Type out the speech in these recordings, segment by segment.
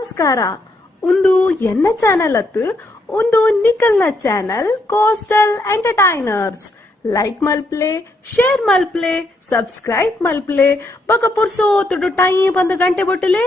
ನಮಸ್ಕಾರ. ಒಂದು ಎನ್ನ ಚಾನೆಲ್ ಅತ್ತು ಒಂದು ನಿಕಲ್ನ ಚಾನೆಲ್ ಕೋಸ್ಟಲ್ ಎಂಟರ್ಟೈನರ್ಸ್. ಲೈಕ್ ಮಲ್ಪ್ಲೆ, ಶೇರ್ ಮಲ್ಪ್ಲೆ, ಸಬ್ಸ್ಕ್ರೈಬ್ ಮಲ್ಪ್ಲೆ. ಬಕ ಪುರ್ಸೋ ತುಡು ಟೈಮ್ ಬಂದ ಗಂಟೆ ಬೊಟ್ಟಲೆ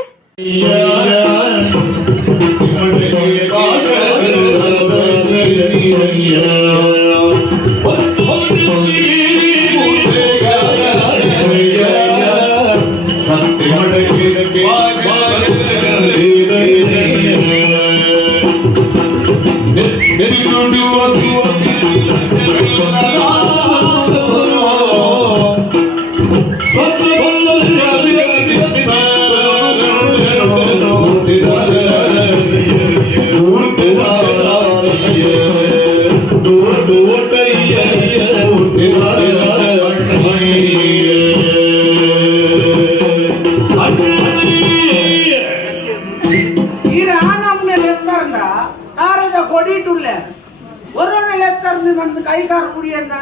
ಕೈಗಾರ ಕುಡಿ ಅಂತ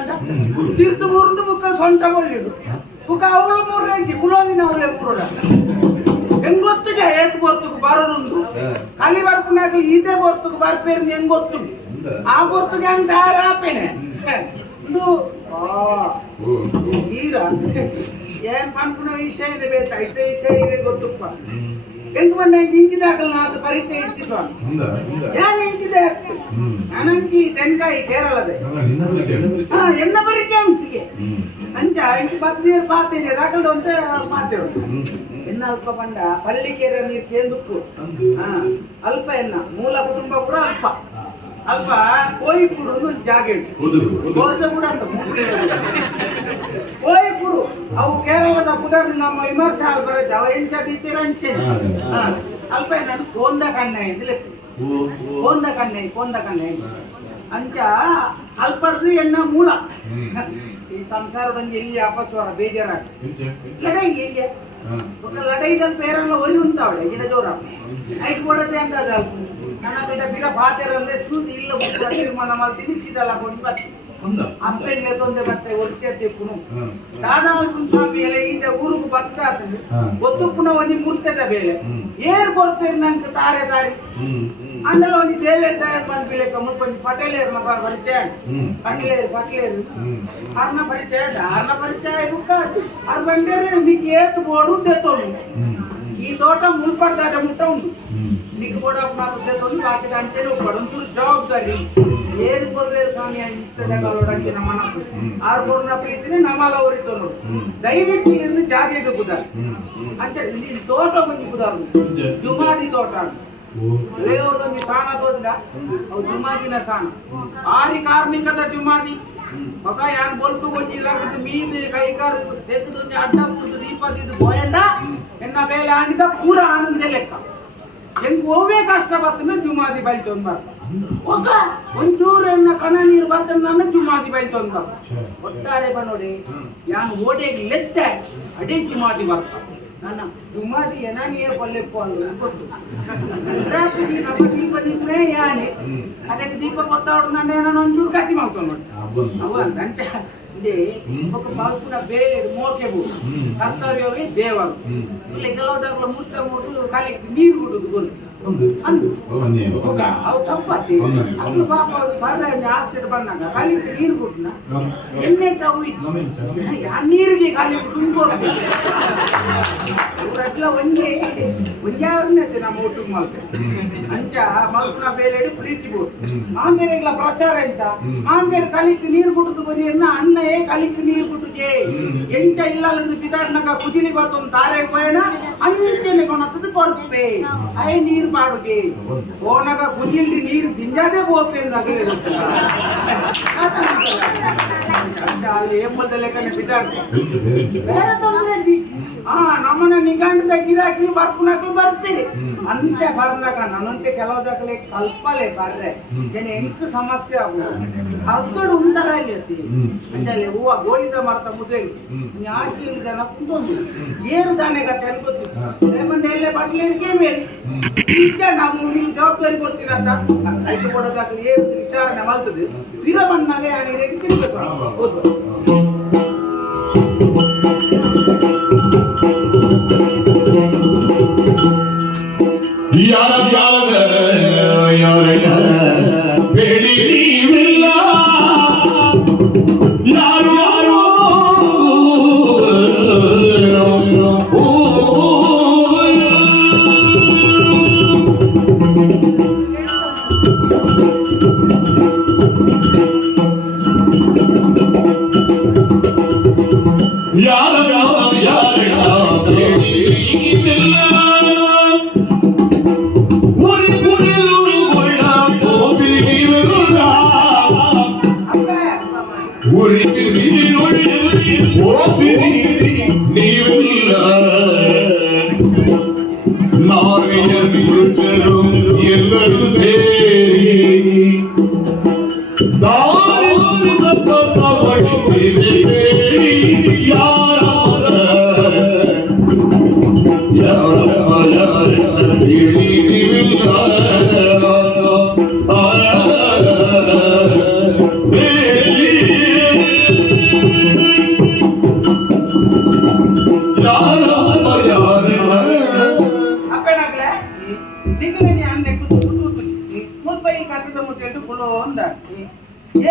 ತೀರ್ಥ ಊರ್ದು ಬುಕ್ಕ ಸೊಂಟ ಬಲ್ಲಿಡು ಬುಕ್ಕ ಅವಳು ಮೂರೈತಿ ಕುಲೋದಿನ ಅವಳೆ ಮೂರೋಡ ಹೆಂಗೊತ್ತಿದೆ ಏತ್ ಗೊತ್ತುಕು ಬರೋದು ಕಲಿ ಬರ್ಪುನಾಗ ಇದೇ ಗೊತ್ತುಕು ಬರ್ಪೇರ್ ಹೆಂಗ್ ಗೊತ್ತು ಆ ಗೊತ್ತುಗೆ ಅಂತ ಆರಾಪೇನೆ ಇದು ಈರ ಏನ್ ಪನ್ಪುನ ವಿಷಯ ಇದೆ ಬೇಕಾ ಇದೇ ವಿಷಯ ಇದೆ ಗೊತ್ತುಪ್ಪ ಎಂಟು ಮನೆ ನಿಂತಿದಾಗಲ್ಲ ಅದು ಪರಿಚಯ ಇರ್ತಿದ್ವ ಏನ್ ನಿಂತಿದೆ ಅನಂಕಿ ತೆಂಕಾಯಿ ಕೇರಳದೆ ಎನ್ನ ಪರಿಚಯ ಉಂಟಿಗೆ ಅಂಚ ಇಂಚು ಬತ್ನೀರು ಪಾತೇನೆ ರಾಕಲ್ಡು ಅಂತ ಮಾತೇವ ಎನ್ನ ಅಲ್ಪ ಪಂಡ ಪಳ್ಳಿಕೇರ ನೀರು ಕೇಂದ್ರಕ್ಕೂ ಅಲ್ಪ ಎನ್ನ ಮೂಲ ಕುಟುಂಬ ಕೂಡ ಅಲ್ಪ ಅಲ್ಪ ಕೋಯಿಪುಡು ಜಾಗ ಉಂಟು ಕೂಡ ಅಂತ ಕೋಯಿಪುಡು ಅವು ಕೇರಳದ ಪುದರ್ ನಮ್ಮ ವಿಮರ್ಶೆ ಬರುತ್ತೆ ಅವ ಎಂಚ ರೀತಿಯ ಅಂಚೆ ಅಲ್ಪ ನಾನು ಕೊಂದ ಕಣ್ಣೆ ಕೊಂದ ಕಣ್ಣೆ ಅಂಚ ಅಲ್ಪಡ್ದು ಎನ್ನ ಮೂಲ ಈ ಸಂಸಾರ ಬಂದು ಎಲ್ಲಿ ಅಪಸ್ವರ ಬೇಜಾರಾಗ ಲಡೈ ಎಲ್ಲಿ ఒక లడైదల్ పేరల్లో ఒరి ఉంటాడు గిడ జోర ఐదు కొడతే అంటది ನನ್ನ ಬಿಡ ಬಿಡ ಬಾತೆರಲ್ಲೇ ಸೂದಿ ಇಲ್ಲ ಮುಟ್ಟಿ మన ತಿನಿ ಸೀದಲ್ಲ ಕೊಂಡು ಬತ್ತೆ ಅಪ್ಪೆಲ್ಲೇ ತೊಂದೆ ಬತ್ತೆ ಒರ್ತೆ ಪುನು ದಾದಾವಲ್ಪುನ ಸ್ವಾಮಿ ಎಲ್ಲ ಈಗ ಊರಿಗೆ ಬರ್ತಾತೆ ಗೊತ್ತು ಪುನಃ ಒಂದು ಮುರ್ತದ ಬೇಲೆ ಏರ್ ಬರ್ತಾರೆ ನಂಗೆ ತಾರೆ ದಾರಿ ಅಂಡಲ ಒಂದು ದೇವೇರ್ ತಯಾರು ಮಾಡ್ಬಿಲೆ ಮುಪ್ಪಂಜಿ ಪಟೇಲೇರ್ ಮಗ ಪರಿಚಯ ಪಟೇಲೇರ್ ಅರ್ನ ಪರಿಚಯ ಬುಕ್ಕ ಅರ್ ಬಂಡೇರೆ నీకు ఏత్ బోడు తెతోను ఈ తోట ముల్పడదాట ముట్ట ఉంది నీకు కూడా నాకు తెతోను బాకి దాంటే నువ్వు పడంతురు జవాబుదారి ఏడు కొర్లేరు స్వామి ఇంతదగలడానికి ನಮ್ಮ మనసు ಆರು ಕೊರ್ನ ಪ್ರೀತಿನೇ ನಮ್ಮಲ ಉರಿತೋನು ದಯವಿಟ್ಟು ಇಲ್ಲಿಂದ ಜಾಗಕ್ಕೆ ಕುದಾರ అంటే ಈ ತೋಟ ಬಂದು ಕುದಾರ ಜುಮಾದಿ ತೋಟ ರೇವಲೊಂದು ಸಾನ ತೋಟ ಅವು ಜುಮಾದಿನ ಸಾನ ಆರಿ ಕಾರ್ಮಿಕದ ಜುಮಾದಿ ಮಗ ಯಾನ್ ಬೋಲ್ತು ಗೊತ್ತಿಲ್ಲ ಮತ್ತೆ ಮೀನು ಕೈಗಾರ ತೆಗೆದು ಅಡ್ಡ ಮುಟ್ಟು ದೀಪ ತಿದ್ದು ಬೋಯಂಡ ಎನ್ನ ಬೇಲೆ ಆಡಿದ ಪೂರ ಆನಂದ ಲೆಕ್ಕ ಹೆಂಗ್ ಹೋವೇ ಕಷ್ಟ ಬರ್ತಂದ್ರೆ ಜುಮಾದಿ ಬೈತೊಂದು ಬರ್ತ ಒಗ ಒಂಚೂರು ಎನ್ನ ಕಣ ನೀರು ಬರ್ತಂದ್ರೆ ಜುಮಾದಿ ಬೈತೊಂದು ಬರ್ತ ಒಟ್ಟಾರೆ ಬನ್ನೋಡಿ ಯಾನ್ ಓಡೆಗೆ ಲೆತ್ತ ಅದೇ ಜುಮಾದಿ ಬರ್ತ ನನ್ನ ಜುಮಾದಿ ಏನ ನೀರು ಪಲ್ಲೆಪ್ಪು ಅಲ್ಲ ಗೊತ್ತು ರಾತ್ರಿ ನಮ್ಮ ದೀಪ ದಿಬ್ಬೇ ಯಾನೆ ಅದಕ್ಕೆ ದೀಪ ಕೊತ್ತವಡು ನನ್ನ ಏನೋ ಒಂಚೂರು ಕಟ್ಟಿ ಮಾಡ್ಕೊಂಡು ಅವ ಗಂಟೆ ಇದೆ ఒక బాల్పున ಬೇರೆ ಮೋಕೆ ಬೋದು ಕರ್ತವ್ಯವೇ ದೇವರು ಇಲ್ಲಿ ಕೆಲವದಾಗಲ ಮುಟ್ಟ ಮುಟ್ಟು ಕಾಲಿಗೆ ನೀರು ಬಿಡುದು ಗೊತ್ತು ಅಂದು ಅವು ತಪ್ಪತ್ತಿ ಅದು ಪಾಪ ಬರಲ್ಲ ಹಾಸ್ಪಿಟಲ್ ಬಂದಾಗ ಕಾಲಿಗೆ ನೀರು ಬಿಟ್ನ ಎಣ್ಣೆ ಅವು ಆ ನೀರಿಗೆ ಕಾಲಿಗೆ ತುಂಬಿಕೊಡ್ತೀವಿ ಅట్లా ಒಂಜಾವರಣೆ ನಮ್ಮ ಊಟಕ್ಕೆ ಮಾಡ್ತೇವೆ ಅಂಚ ಮಲ್ಪುನ ಬೇಲೆಡಿ ಪ್ರೀತಿ ಬೋದು ಮಾಂದೇರ ಇಲ್ಲ ಪ್ರಚಾರ ಎಂತ ಮಾಂದೇರ ಕಲಿಕ್ಕೆ ನೀರು ಬಿಡುದು ಬರೀ ಅಣ್ಣಯೇ ಕಲಿಕ್ಕೆ ನೀರು ಬಿಟ್ಟುಜೆ ಎಂಟ ಇಲ್ಲಂದು ಬಿದಾಡ್ನಾಗ ಕುಜಿಲಿ ಬರ್ತೊಂದು ತಾರೆ ಹೋಯಣ ಅಂಚನೆ ಕೊಣತದ ಕೊಡ್ಪೆ ಅಯ್ಯ ನೀರು ಮಾಡುಗೆ ಹೋನಾಗ ಕುಜಿಲಿ ನೀರು ದಿಂಜಾದೇ ಬೋಪೆ ಅಂದಾಗ ಅಲ್ಲಿ ಎಂಬದ ಲೆಕ್ಕನೆ ಬಿದ್ದಾಡ್ತಾರೆ ಬೇರೆ ತೊಂದರೆ ನಮ್ಮನ್ನ ನಿಗಂಡದ ಗಿರಾಕಿ ಬರ್ಪುನಕ್ಲು ಬರ್ತೀರಿ ಅಂತೆ ಬರ್ನಾಕ ನನ್ನಂತೆ ಕೆಲವುದಕ್ಕೆ ಕಲ್ಪಲೆ ಬರ್ರೆ ಏನ ಎಂಟು ಸಮಸ್ಯೆ ಆಗುದು ಅರ್ಧಡು ಉಂಟರ ಇಲ್ಲಿ ಅಂಚಲ್ಲಿ ಹೂವ ಗೋಳಿದ ಮರತ ಮುದ್ದೆ ಆಶಿ ಜನ ಕುಂದೊಂದು ಏರು ದಾನೆ ಗತೆ ಅನ್ಕೋತೀವಿ ರೇಮಂಡೆಲ್ಲೇ ಬಟ್ಲೇರಿಗೆ ಮೇಲೆ ಈಗ ನಾವು ನೀವು ಜವಾಬ್ದಾರಿ ಕೊಡ್ತೀರಂತ ಐದು ಕೊಡೋದಾಗಲಿ ಏನು ವಿಚಾರಣೆ ಮಾಡ್ತದೆ ವಿರಮಣ್ಣಗೆ ಆ ನೀರಿಗೆ ತಿರ್ಬೇಕು ಹೌದು ಬೇಡಿ ನೀವಿಲ್ಲ ಯಾರು ಯಾರು ನೀವೆಲ್ಲ ನಾರಿಯ ಪುರುಷರು ಎಲ್ಲರೂ ಸೇರಿ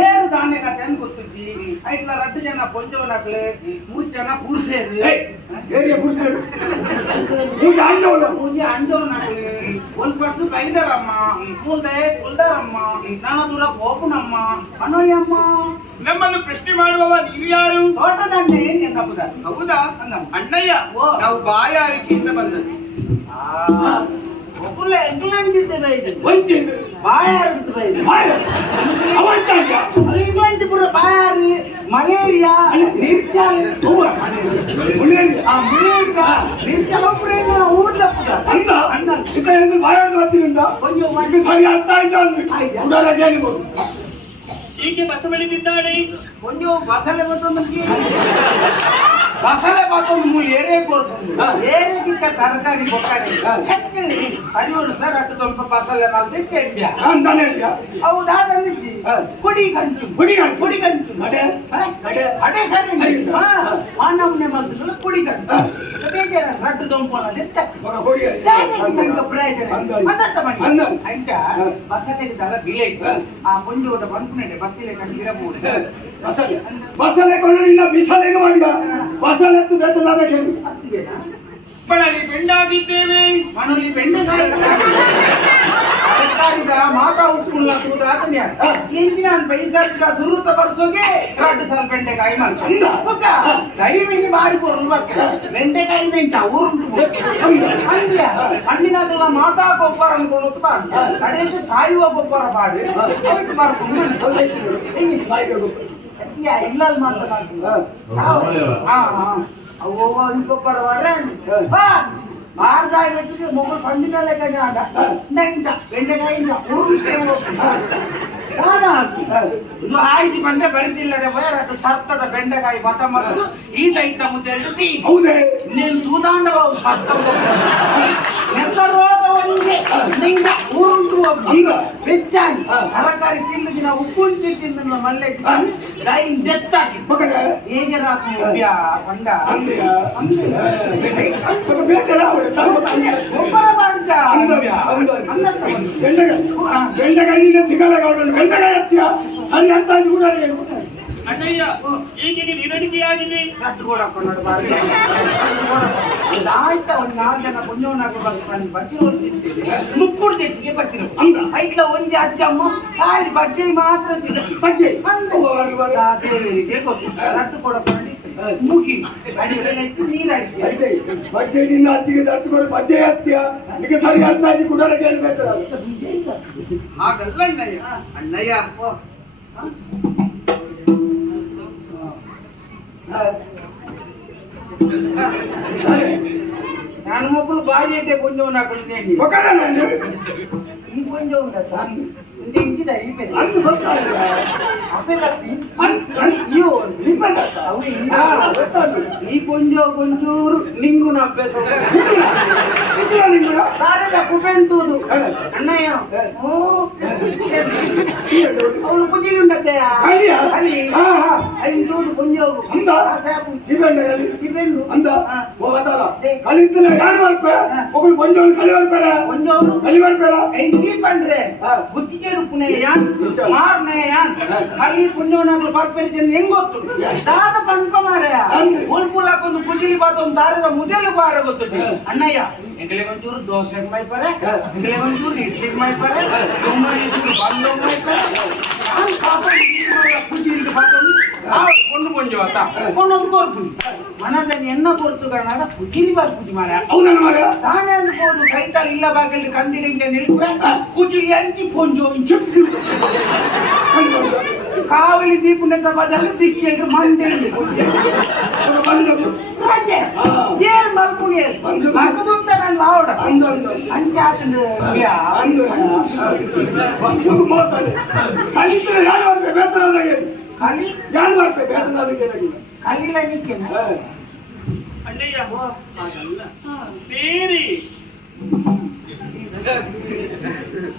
ఏరు దాన్ని కథ అని గుర్తుంది ఇట్లా 2 జన కొంచెం నకలే 3 జన పురుషేరు ఏరియా పురుషేరు పూజ అంజో నకలే ఒల్పట్టు బైదరమ్మ పూల్దే కుల్దరమ్మ నాನ ದೂರ ಹೋಗುನಮ್ಮ ಅನ್ನೋಯಮ್ಮ ನಮ್ಮನ್ನು ಪ್ರಶ್ನೆ ಮಾಡುವವ ನೀವು ಯಾರು? ತೋಟದನ್ನೇ ನೆನಪುದ ಹೌದಾ ಅಣ್ಣಯ್ಯ, ನಾವು ಬಾಯಾರಿಕೆಯಿಂದ ಬಂದದ್ದು. ಒಬ್ಬಳೆ ಎಂಗ್ಲೆಂಡಿದ್ದೇವೆ ಇದು ಬಾಯಾರಿರ್ತದೆ ಇಂಗ್ಲೆಂಡ್ ಪುರ ಬಾಯಾರಿ ಮಲೇರಿಯಾ ನಿರ್ಚಾಲ ನಿರ್ಚಾಲ ಒಬ್ಬರೇ ಊಟದ ಸರಿ ಅರ್ಥ ಆಯ್ತು. ಈಕೆ ಬಸ ಬೆಳಿತಿದ್ದಾಳೆ. ಕೊಂಚ ಬಸಲೆ ಬಂದು ಬಸಳೆ ಬಾಕೊಂಡು ಏರೇ ಕೋರ್ಕೊಂಡು ಏರೇಗಿಕ್ಕ ತರಕಾರಿ ಬೊಕ್ಕಾಡಿ ಅರಿಯೋಡು ಸರ್ ಅಟ್ಟು ಸ್ವಲ್ಪ ಬಸಳೆ ಮಾಲ್ದೆ ಕೆಂಬ್ಯ ಹೌದಾ ಬಂದಿದ್ದಿ ಕುಡಿ ಕಂಚು ಅಡೆ ಸರಿ ಮಾನವನೆ ಬಂದು ಕುಡಿ ಕಂಚು ರಟ್ಟು ದೊಂಪನದೆ ಪ್ರಯೋಜನ ಅಂಚ ಬಸಳೆಗೆ ತಲ ಬಿಲೆ ಆ ಪುಂಜಿ ಊಟ ಬಂದ್ಕೊಂಡೆ ಬತ್ತಿಲೆ ಕಂಡಿರಬಹುದು ಬಸಳೆ ಕೊಂಡು ನಿನ್ನ ಬಿಸಲೆಗೆ ಮಾಡಿದ ಬಸಳೆತ್ತು ಬೆತ್ತಲಾದ ಕೇಳಿ ಮಣಲಿ ಬೆಂಡಾಗಿದ್ದೇವೆ. ಮಣಲಿ ಬೆಂಡಗಾರಿದ ಮಾತಾ ಉಟ್ಕೊಳ್ಳ ಇಂದಿನ ಪೈಸಾ ಸುರುತ ಬರ್ಸೋಗೆ 2 ಸಲ ಬೆಂಡೆಕಾಯಿ ಮಾಡ್ತಾ ಟೈಮಿಗೆ ಮಾರಿಕೊಂಡು ಬೆಂಡೆಕಾಯಿ ನೆಂಚ ಊರುಂಟು ಹಣ್ಣಿನಾಗೆಲ್ಲ ಮಾತಾ ಗೊಬ್ಬರ ಅನ್ಕೊಂಡು ಕಡೆಗೆ ಸಾಯುವ ಗೊಬ್ಬರ ಮಾಡಿ ಇಲ್ಲ ಗೊಬ್ಬರ ಮಾಡ್ದಾಗಿ ಮೊಬೈಲ್ ಖಂಡಿತಲ್ಲೇ ಬೆಂಡೆಕಾಯಿ ಇದು ಆಯ್ತು ಬಂದೆ ಬರಿತಿಲ್ಲದೆ ಅದು ಸರ್ತದ ಬೆಂಡೆಕಾಯಿ ಮತ ಮತ್ತು ಈ ದೈತ ಮುದ್ದೆ ಹೌದೇ ನೀನು ತೂದಾಂಡ ಸತ್ತ ಊರುಂಟು ಹೆಚ್ಚಾಗಿ ತರಕಾರಿ ತಿಂದು ದಿನ ಉಪ್ಪು ತಿಂದು ಮಲ್ಲೆ ಗೈ ಜೆತ್ತಾಗಿ ಹೇಗೆ ಪಂಡ ಗೊಬ್ಬರ ಮಾಡಿದ ಬೆಂಡೆಕಾಯಿ ತಿಗಲ ಬೆಂಡೆಕಾಯಿ ಹತ್ತಿಯ ಸರಿ ಅಂತ ಕೂಡ ಅಣ್ಣಯ್ಯ, ಈಗಿಗೆ ನಿರಣಿಕೆಯಾಗಿದೆ. ಆಯ್ತಾ ಒಂದು 4 ಜನ ಕುಂಜವನಾಗ ಬಜ್ಜಿರೋದು ಮುಕ್ಕುಡು ತೆಟ್ಟಿಗೆ ಬಜ್ಜಿರೋ ಐಟ್ಲ ಒಂಜಿ ಅಜ್ಜಮ್ಮ ಖಾಲಿ ಬಜ್ಜಿ ಮಾತ್ರ ಬಜ್ಜಿ ದೇವರಿಗೆ ಗೊತ್ತು ರಟ್ಟು ಕೂಡ ಮುಗಿ ಅಡಿಗೆ ನೀರು ಅಡಿಕೆ ಬಜ್ಜೆಡಿಂದ ಅಜ್ಜಿಗೆ ತಟ್ಟುಕೊಂಡು ಬಜ್ಜೆ ಹತ್ತಿಯ ಈಗ ಸರಿ ಅರ್ಥ ಆಗಿ ಕೂಡ ಕೇಳಬೇಕು. ಹಾಗಲ್ಲ ಅಣ್ಣಯ್ಯ. ಅಣ್ಣಯ್ಯ, ನಾನು ಮಕ್ಕಳು ಬಾರಿ ಐತೆ ಕೊಂಚವನ್ನ ಹಾಕೊಂಡಿದ್ದೇನೆ ಈ ಕೊಂಚ ಉಂಟಾ ಇಂಚಿದ ಈ ಕೊಂಚ ಕೊಂಚೂರು ನಿಂಗುನ ಅಭ್ಯಾಸ ಕುಪೆಂತೂದು ಅಣ್ಣಯ್ಯ ಅವಳು ಕುಂಜಿಲಿ ಉಂಟತ್ತೆ ಅಲ್ಲಿ ಐದು ಕೊಂಚ ಇವೆಂಡು ಅಂದ ಹೋಗತ್ತಲ್ಲ ಕಲಿತಲ್ಲ ಯಾರು ಮಾಡ್ಪೇ ಒಬ್ಬರು ಕೊಂಚವನು ಕಲಿ ಮಾಡ್ಬೇಡ ಒಂಜೋರು ಕಲಿ ಮಾಡ್ಬೇಡ ಎಂಗಿ ಪಂಡ್ರೆ ಬುತ್ತಿಗೇಡು ಪುಣೆಯಾನ್ ಮಾರ್ನೆಯಾನ್ ಕಲಿ ಪುಣ್ಯವನಾಗ್ಲು ಬರ್ಪೇರಿಜನ್ ಹೆಂಗ್ ಗೊತ್ತು ದಾದ ಪಂಪ ಮಾರಯ ಉಲ್ಪುಲಾಕೊಂದು ಕುಜಿಲಿ ಬಾತೊಂದು ದಾರದ ಮುದಲು ಬಾರ ಗೊತ್ತು ಅಣ್ಣಯ್ಯ ಎಂಗಲೆ ಒಂಚೂರು ದೋಸೆಗೆ ಮೈಪರೆ ಎಂಗಲೆ ಒಂಚೂರು ಇಡ್ಲಿಗೆ ಮೈಪರೆ ಬಂದು ಮೈಪರೆ ನಾನು ಪಾಪ ಕುಜಿಲಿ ಬಾತೊಂದು ಕೊಂಡು ಕೊಂಜವತ್ತ ಕೊಂಡೊಂದು ಕೋರ್ಪುನಿ ಮನದಲ್ಲಿ ಎನ್ನ ಕೊರ್ತು ಕಾರಣ ಕುಜಿಲಿ ಬರ್ಪುಜಿ ಮಾರ ಅವನ ಮಗ ತಾನೇ ಅಂದ್ಬೋದು ಕೈತಾಳ ಇಲ್ಲ ಬಾಗಿಲು ಕಂದಿಡಿಂಗೆ ನಿಲ್ಪೆ ಕುಜಿಲಿ ಅಂಚಿ ಪೊಂಜೋ ಚುಟ್ಟು ಕಾವಲಿ ದೀಪುನೆಂತ ಬದಲು ದಿಕ್ಕಿ ಅಂದ್ರೆ ಮಂಡೆ ಏನ್ ಮಲ್ಪುಗೆ ಮಗದುಂತ ನಂಗೆ ಆವಡ ಅಂಚೆ ಆತಂದು ಕಲಿತಲ್ಲ ಯಾರು ಮಾಡ್ಬೇಕು ಬೇತನದಾಗೆ ಕಲಿ ಯಾರು ಮಾಡ್ಬೇಕು ಬೇತನದಾಗೆ ಕಲಿಲ ನಿಕ್ಕೇನ ಅಣ್ಣಯ್ಯ ಬೇರೆ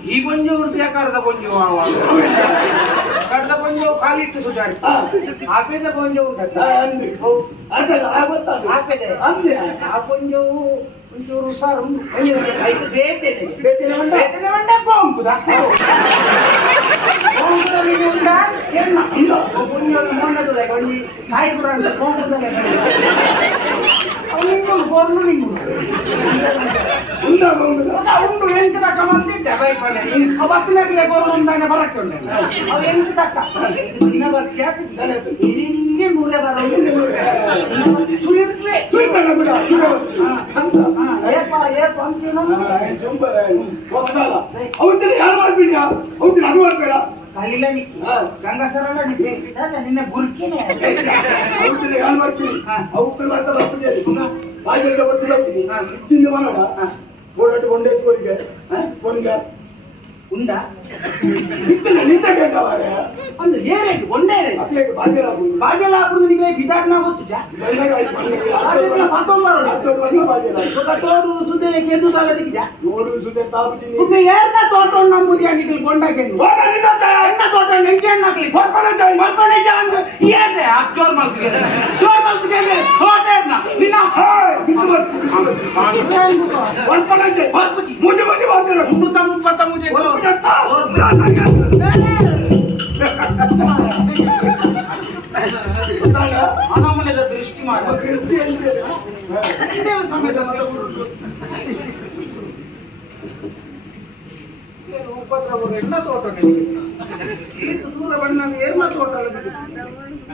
ಈ ಕೊಂಜು ವೃತ್ತಿಯ ಕಡ್ದ ಕೊಂಜು ಕಡ್ದ ಕೊಂಜು ಕಾಲಿಟ್ಟು ಸುಧಾರಿ ಹಾಕಿದ ಕೊಂಜು ಹಾಕಿದೆ ಆ ಕೊಂಜು ಒಂಚೂರು ಸಾರು ಐದು ಬೇತನೆ ಬೇತನೆ ಮಂಡ ಕೊಂಕುದ ಉಂಡ ಎನ್ನ ಕೊಂಜೊಂದು ಮೊಂಡದ ಕೊಂಡಿ ಕಾಯಿ ಪುರ ಅಂತ ಕೊಂಕುದಲೆ ನಿಂಗು ಬೋರ್ನು ನಿಂಗು ಉಂಡು ಎಂಟು ತಕ್ಕ ಬಂದಿದ್ದೆ ಬೈಪಲ್ಲೆ ಬಸ್ಸಿನಾಗಲೇ ಬೋರ್ನು ಉಂಡಾನೆ ಬರಕ್ಕೆ ಉಂಡೆ ಅವು ಎಂಟು ತಕ್ಕ ದಿನ ಬರ್ತಿ ಹಾಕಿದ್ದಾನೆ ಹಿಂಗೆ ಮೂರೇ ಬರೋದು ಸುರಿರ್ಲೆ ಏಪ ಅಂತೀನೋ ಅವತ್ತಿನ ಯಾರು ಮಾಡ್ಬಿಡಿ ಅವತ್ತಿನ ಅದು ಮಾಡ್ಬೇಡ ಕಲಿಲ ನಿಕ್ಕಿ ಗಂಗಸರಲ್ಲ ನಿನ್ನೆ ಗುರ್ಕಿನೇ ಅವತ್ತಿನ ಯಾರು ಮಾಡ್ಬಿಡಿ ಅವತ್ತಿನ ಮಾತ್ರ ಬರ್ಬಿಡಿ ಬಾಯಿಗೆ ಬರ್ತಿಲ್ಲ ಇದ್ದಿಂದ ಮಾಡೋಣ ಓಡಾಟ ಒಂದೇ ಕೋರಿಗೆ ಕೊಂಡ ಉಂಡ ನಿಂತ ಕೇಳ್ತಾವಾರೆ ಒಂದು ಏರೇನು ಒಂದೇ ಅತ್ಲೇಗೆ ಬಾಜೆಲಾಗುದು ಬಾಜೆಲಾಗುದು ನಿಮಗೆ ಬಿದಾಡ್ನ ಗೊತ್ತು ತೋಡು ಸುದ್ದಿ ಕೆಂದು ಸಾಲ ದಿಕ್ಕಿದ ನೋಡು ಸುದ್ದಿ ತಾಪಿ ಏರ್ನ ತೋಟ ನಂಬುದಿ ಆಗಿದ್ದು ಕೊಂಡಾಕೆ ಎನ್ನ ತೋಟ ನೆಂಗೆ ಹಣ್ಣಾಕ್ಲಿ ಮಲ್ಪನೆ ಅಂದು ಏನ್ರೆ ಆ ಜೋರ್ ಮಲ್ತಿಗೆ ತೋಟ ಏರ್ನ ನಿನ್ನ ಮುಜೆ ಮುಜೆ ಬಾಜೆರ ಮುತ್ತ ಮುಪ್ಪತ್ತ ಮುಜೆ ಅನಮನೆದ ದೃಷ್ಟಿ ಮಾಡ ಸಮೇತ ಉಪದ್ರ ಎನ್ನ ತೋಟ ಇಷ್ಟು ದೂರ ಬಣ್ಣ ಏರ್ನ ತೋಟ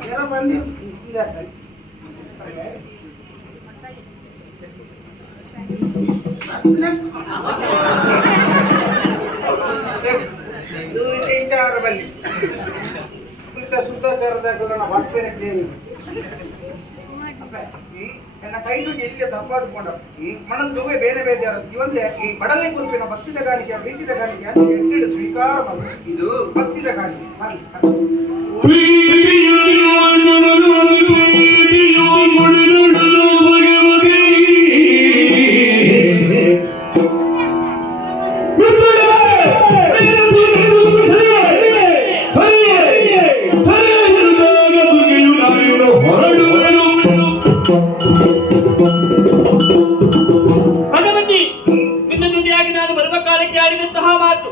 ಎರ ಬನ್ನಿ ಇದು ವಿಚಾರ ಬಲ್ಲಿ ಶುದ್ಧಾಚಾರದ ಬರ್ತೇನೆ ನನ್ನ ಕೈಲು ಎಲ್ಲಿಗೆ ತಪ್ಪಾದುಕೊಂಡ ಮನಸ್ಸು ಬೇರೆ ಬೇಜಾರ ಇವತ್ತೇ ಈ ಬಡಲೆ ಕುರುಪಿನ ಭಕ್ತಿದ ಕಾಣಿಕೆ ಪ್ರೀತಿದ ಕಾಣಿಕೆ ಅಂತ ಎತ್ತಿಡು ಸ್ವೀಕಾರ ಮಾಡಿ ಇದು ಭಕ್ತಿದ ಕಾಣಿಕೆ ಭಗವತಿ ನಿನ್ನ ಜೊತೆಯಾಗಿ ನಾನು ಬರುವ ಕಾಲಕ್ಕೆ ಆಡಿದಂತಹ ಮಾತು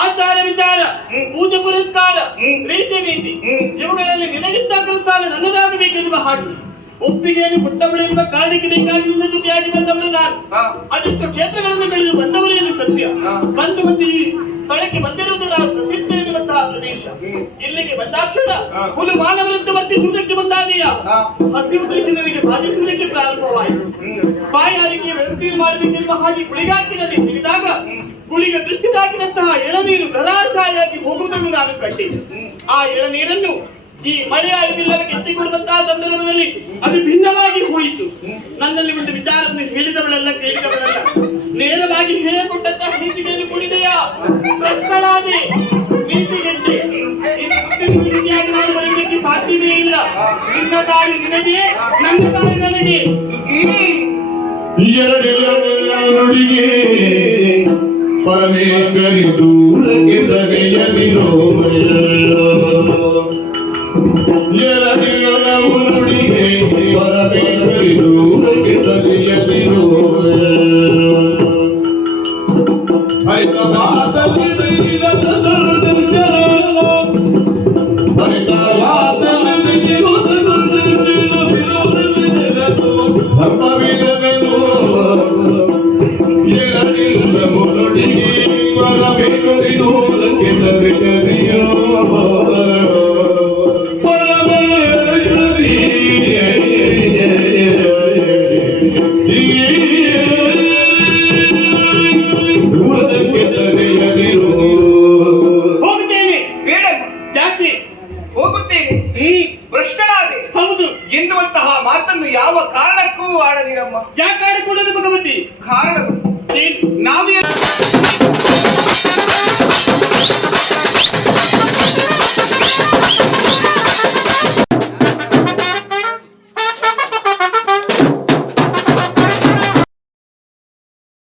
ಆಚಾರ ವಿಚಾರ ಪೂಜೆ ಪುರಸ್ಕಾರ ರೀತಿ ನೀತಿ ಇವುಗಳಲ್ಲಿ ನಿನಗಿಂತ ಅಗ್ರಸ್ಥಾನ ನನ್ನದಾಗಬೇಕೆನ್ನುವ ಹಾಡು ಒಪ್ಪಿಗೆಯನ್ನು ಕೊಟ್ಟವಳೆಂಬ ಕಾರಣಕ್ಕೆ ಬೇಕಾಗಿ ನಿನ್ನ ಜೊತೆಯಾಗಿ ಬಂದವಳು ನಾನು ಅದೆಷ್ಟು ಕ್ಷೇತ್ರಗಳನ್ನು ಬೆಳೆದು ಬಂದವರು ಎಂದು ಸತ್ಯ ಬಂದು ಬಂದು ಈ ಸ್ಥಳಕ್ಕೆ ಬಂದಿರುವುದು ನಾವು ಪ್ರಸಿದ್ಧ ಎನ್ನುವಂತಹ ಪ್ರದೇಶ ಇಲ್ಲಿಗೆ ಬಂದಾಕ್ಷಣ ಹುಲು ಮಾನವರಂತೆ ವರ್ತಿಸುವುದಕ್ಕೆ ಬಂದಾದೀಯ ಹಸಿವು ದೃಶ್ಯನಿಗೆ ಬಾಧಿಸುವುದಕ್ಕೆ ಪ್ರಾರಂಭವಾಯಿತು ಬಾಯಾರಿಕೆ ವ್ಯವಸ್ಥೆ ಮಾಡಬೇಕೆಂಬ ಹಾಗೆ ಕುಳಿಗಾಕಿನಲ್ಲಿ ತಿಳಿದಾಗ ಕುಳಿಗೆ ದೃಷ್ಟಿ ತಾಕಿದಂತಹ ಎಳನೀರು ಧರಾಶಾಯಾಗಿ ಹೋಗುವುದನ್ನು ನಾನು ಕಂಡೆ ಆ ಎಳನೀರನ್ನು ಈ ಮಳೆಯಾಳಿಲ್ಲವಕ್ಕೆ ಎತ್ತಿಕೊಡುವಂತಹ ಸಂದರ್ಭದಲ್ಲಿ ಅದು ಭಿನ್ನವಾಗಿ ಹೋಯಿತು ನನ್ನಲ್ಲಿ ಒಂದು ವಿಚಾರವನ್ನು ಹೇಳಿದವಳೆಲ್ಲ ಕೇಳಿದವಳೆಲ್ಲ ನೇರವಾಗಿ ಹೇಳಿಕೊಟ್ಟಂತಹ ನೀತಿಗೆಯನ್ನು ಕುಡಿದೆಯಾ ಪ್ರಶ್ನಳಾದೆ ನೀತಿಗೆಟ್ಟೆ ರೀತಿಯಾಗಿ ನಾನು ಬರಲಿಕ್ಕೆ ಸಾಧ್ಯವೇ ಇಲ್ಲ ನಿನ್ನ ದಾರಿ ನಿನಗೆ ನನ್ನ ದಾರಿ ನನಗೆ ನುಡಿಗೆ ಪರಮೇಶ್ವರಿ ದೂರಕ್ಕೆ ಸರಿಯದಿರೋ ನುಡಿಗೆ ಪರಮೇಶ್ವರಿ ದೂರಕ್ಕೆ ಸರಿಯದಿರು ಹರಿತ ಮಾತಲ್ಲಿ ದೈವದ ದರ್ಶನ ಹರಿತ ಮಾತಲ್ಲಿ ಧರ್ಮವಿದನೆದು ಎರಡಿಲ್ಲ ಮುರುಡಿ ಪರಮೇಶ್ವರಿ ದೂರಕ್ಕೆ ಸರಿಯದಿರು ಹೋಗುತ್ತೇನೆ. ಬೇಡಮ್ಮ, ಜಾತಿ ಹೋಗುತ್ತೇನೆ. ಭ್ರಷ್ಟಳಾದೆ ಹೌದು. ಎನ್ನುವಂತಹ ಮಾತನ್ನು ಯಾವ ಕಾರಣಕ್ಕೂ ಆಡದಿರಮ್ಮ. ಯಾಕಾರೆ ಕೂಡ ಭಗವತಿ ಕಾರಣ ಏನು? ನಾವು